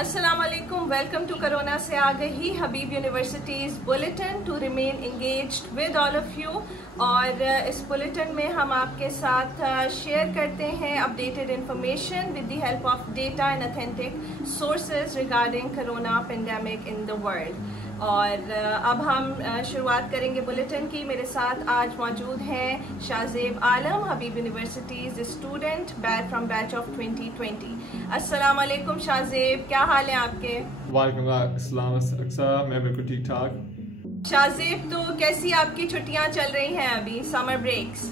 Assalamualaikum, welcome to Corona से आगही Habib University's bulletin to remain engaged with all of you. और इस bulletin में हम आपके साथ शेयर करते हैं updated information with the help of data and authentic sources regarding corona pandemic in the world. और अब हम शुरुआत करेंगे बुलेटिन की। मेरे साथ आज मौजूद हैं Shahzeb Alam, Habib University's student from batch of 2020। अस्सलाम वालेकुम शाहजेब, क्या हाल है आपके? वालेकुम अस्सलाम अक्सा, मैं बिल्कुल ठीक ठाक। शाहजेब, तो कैसी आपकी छुट्टियां चल रही हैं अभी, समर ब्रेक्स?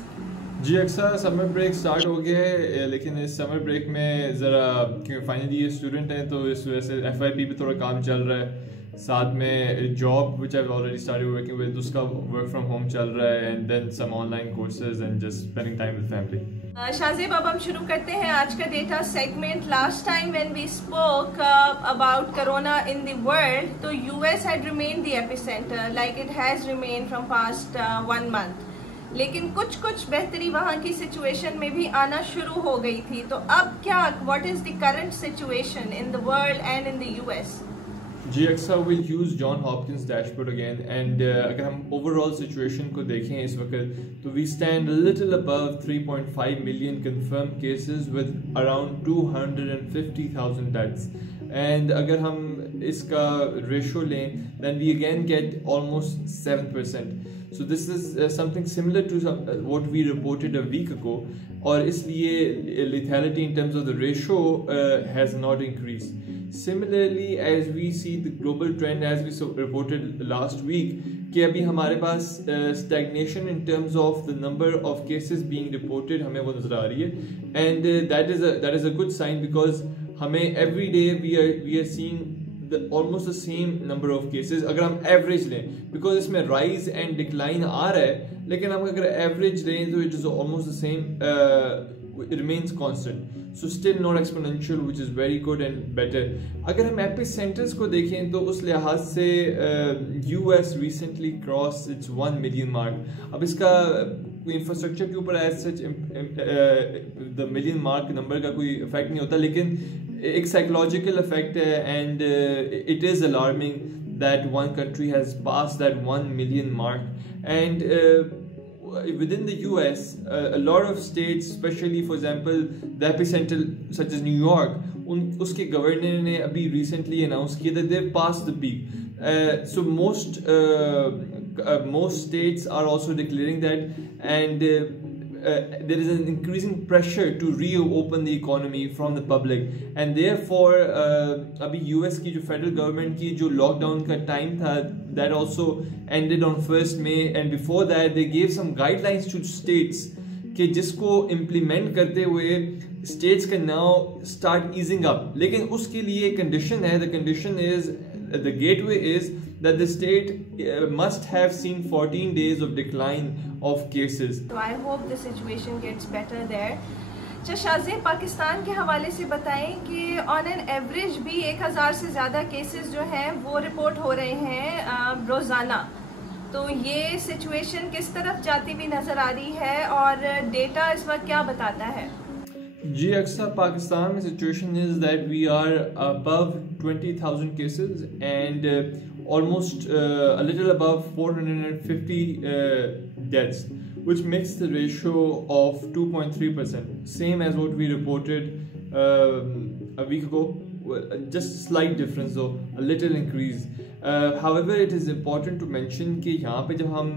जी अक्सा, समर ब्रेक स्टार्ट हो गया है, लेकिन इस समर ब्रेक में ज़रा क्योंकि फाइनल ईयर स्टूडेंट हैं तो इस वजह से FYP पे थोड़ा काम चल रहा है, साथ में job which I already started working with उसका वर्क फ्रॉम होम चल रहा है, and then some online courses and just spending time with family. Shahzeb, अब हम शुरू करते हैं आज का data segment. Last time when we spoke about corona in the world, तो US had remained the epicenter like it has remained from past 1 month, लेकिन कुछ बेहतरी वहाँ की सिचुएशन में भी आना शुरू हो गई थी। तो अब क्या, what is the current situation in the world and in the US? Ji Aqsa, will use John Hopkins dashboard again, and अगर हम ओवरऑल सिचुएशन को देखें इस वक्त, तो we stand little above 3.5 million confirmed cases with around 250,000 deaths. And अगर हम इसका रेशो लें, then we again get almost 7%. So this is something similar to what we reported a week ago. और इसलिए lethality in terms of the ratio has not increased. Similarly, as we see the global trend, as we reported last week, कि अभी हमारे पास stagnation in terms of the number of cases being reported हमें वो नज़र आ रही है, and that is a good sign because हमें every day we are seeing almost the same number of cases अगर हम average लें, because इसमें rise and decline आ रहा है, लेकिन हम अगर average लें तो it is almost the same, it remains constant, so still not exponential, which is very good and better. अगर हम epicenters को देखें तो उस लिहाज से US recently crossed its 1 million mark. अब इसका इंफ्रास्ट्रक्चर के ऊपर as such the million mark number का कोई इफेक्ट नहीं होता, लेकिन एक साइकोलॉजिकल इफेक्ट है, and it is alarming that one country has pass that 1 million mark. And within the US, a lot of states, especially for example the epicenter such as New York, उसके governor ने अभी recently announced किया that they've passed the peak. So most states are also declaring that, and there is an increasing pressure to reopen the economy from the public, and therefore अभी US की जो federal government की जो lockdown का time था, that also ended on 1st May, and before that they gave some guidelines to states कि जिसको implement करते हुए states can now start easing up, लेकिन उसके लिए condition है, the condition is, the gateway is that the state must have seen 14 days of decline of cases. So I hope the situation gets better there. अच्छा शाहजेब, पाकिस्तान के हवाले से बताएं कि ऑन एन एवरेज भी 1000 से ज़्यादा केसेस जो हैं वो रिपोर्ट हो रहे हैं रोज़ाना। तो ये सिचुएशन किस तरफ जाती हुई नज़र आ रही है और डेटा इस वक्त क्या बताता है? जी अक्सर पाकिस्तान में situation is that we are above 20,000 cases and almost a little above 450 deaths, which makes the ratio of 2.3%, same as what we reported a week ago. Just slight difference though, a little increase. However, it is important to mention कि यहाँ पे जब हम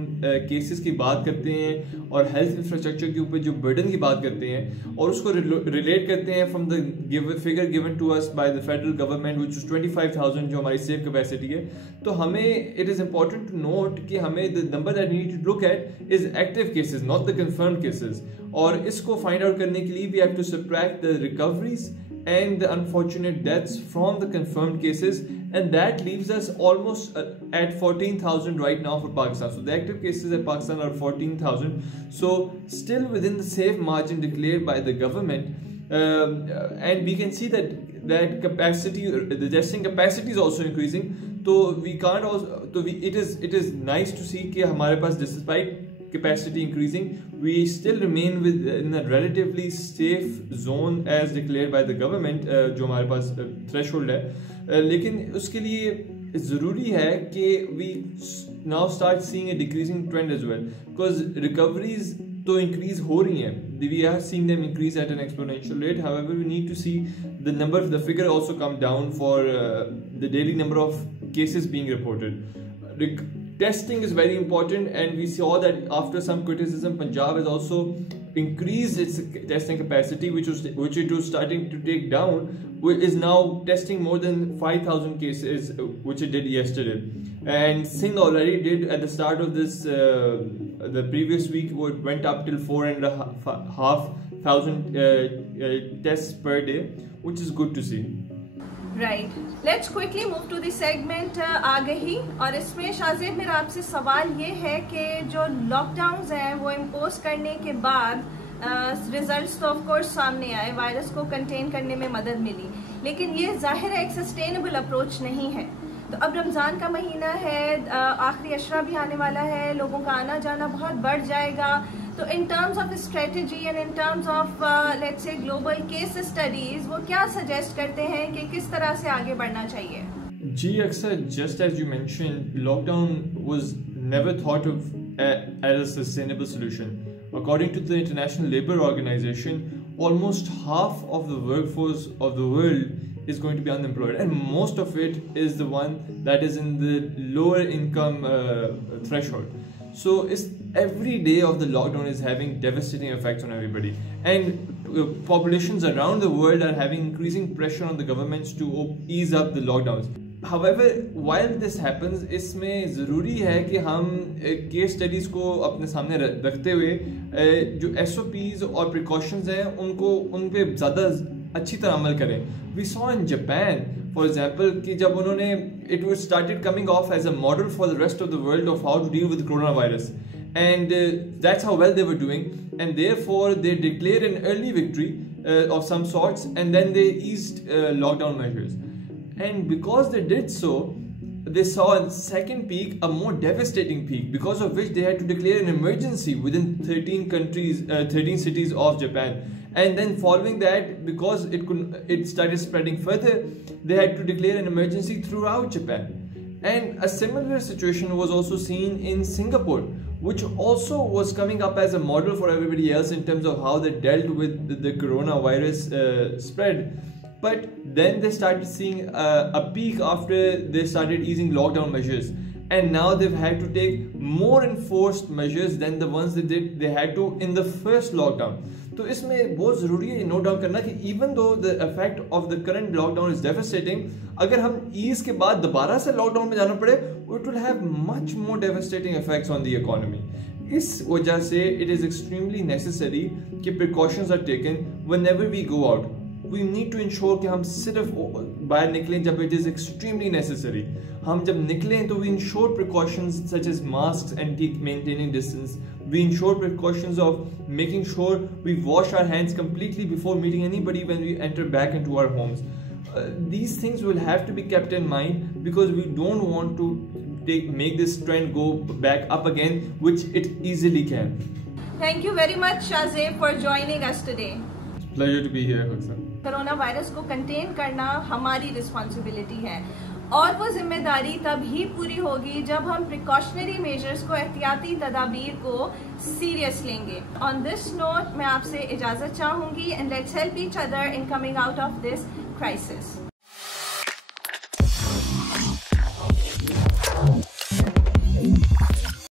cases की बात करते हैं और हेल्थ इंफ्रास्ट्रक्चर के ऊपर जो बर्डन की बात करते हैं और उसको रिलेट करते हैं from the figure given to us by the federal government which is 25,000 जो हमारी सेफ कैपेसिटी है, तो हमें it is important to note कि हमें the number that we need to look at is active cases, not the confirmed cases, और इसको find out करने के लिए we have to subtract the recoveries and the unfortunate deaths from the confirmed cases, and that leaves us almost at 14,000 right now for Pakistan. So the active cases at Pakistan are 14,000, so still within the safe margin declared by the government, and we can see that capacity, the testing capacity is also increasing. So we can't also, so it is nice to see कि हमारे पास despite capacity increasing. We still remain in a relatively safe zone as declared by the government, जो हमारे पास threshold है, लेकिन उसके लिए ज़रूरी है कि we now start seeing a decreasing trend as well, because recoveries तो increase हो रही हैं. We are seeing them increase at an exponential rate. However, we need to see the figure also come down for the daily number of cases being reported. Testing is very important, and we saw that after some criticism, Punjab has also increased its testing capacity, which it was starting to take down, is now testing more than 5,000 cases, which it did yesterday. And Sindh already did at the start of this, the previous week, it went up till 4,500 tests per day, which is good to see. Right. Let's quickly move to the segment आगही, और इसमें शाज़ेब मेरा आपसे सवाल ये है कि जो lockdowns हैं वो इम्पोज करने के बाद रिजल्ट्स तो ऑफ कोर्स सामने आए, वायरस को कंटेन करने में मदद मिली, लेकिन ये जाहिर है एक सस्टेनेबल अप्रोच नहीं है. तो अब रमज़ान का महीना है, आखिरी अशरा भी आने वाला है, लोगों का आना जाना बहुत बढ़ जाएगा. तो in terms of strategy and in terms of let's say global case studies, वो क्या सजेस्ट करते हैं कि किस तरह से आगे बढ़ना चाहिए? जी अक्सर, just as you mentioned, lockdown was never thought of as a sustainable solution. According to the International Labour Organization, almost half of the workforce of the world is going to be unemployed, and most of it is the one that is in the lower income threshold. So every day of the lockdown is having devastating effects on everybody, and populations around the world are having increasing pressure on the governments to ease up the lockdowns. However, while this happens, इसमें ज़रूरी है कि हम case studies को अपने सामने रखते हुए जो SOPs और precautions हैं उन पे ज़्यादा अच्छी तरह अमल करें. We saw in Japan, for example, कि जब उन्होंने it was started coming off as a model for the rest of the world of how to deal with coronavirus, and that's how well they were doing, and therefore they declared an early victory of some sorts, and then they eased lockdown measures. And because they did so, they saw a second peak, a more devastating peak, because of which they had to declare an emergency within 13 cities of Japan. And then following that, because it started spreading further, they had to declare an emergency throughout Japan. And a similar situation was also seen in Singapore, which also was coming up as a model for everybody else in terms of how they dealt with the coronavirus spread. But then they started seeing a peak after they started easing lockdown measures, and now they've had to take more enforced measures than the ones they had to in the first lockdown. तो इसमें बहुत ज़रूरी है note down करना कि even though the effect of the current lockdown is devastating, अगर हम ease के बाद दोबारा से लॉकडाउन में जाना पड़े, it will have much more devastating effects on the economy. इस वजह से it is extremely necessary कि precautions are taken whenever we go out. We need to ensure कि हम सिर्फ बाहर निकलें जब it is extremely necessary. हम जब निकलें तो we ensure precautions such as masks and maintaining distance. We ensure precautions of making sure we wash our hands completely before meeting anybody when we enter back into our homes. These things will have to be kept in mind, because we don't want to make this trend go back up again, which it easily can. Thank you very much, Shazeb, for joining us today. Pleasure to be here, Aksa. Corona virus को contain करना हमारी responsibility है, और वो जिम्मेदारी तब ही पूरी होगी जब हम प्रिकॉशनरी मेजर्स को, एहतियाती तदाबीर को सीरियस लेंगे. ऑन दिस नोट मैं आपसे इजाज़त चाहूँगी, and let's help each other in coming out of this crisis.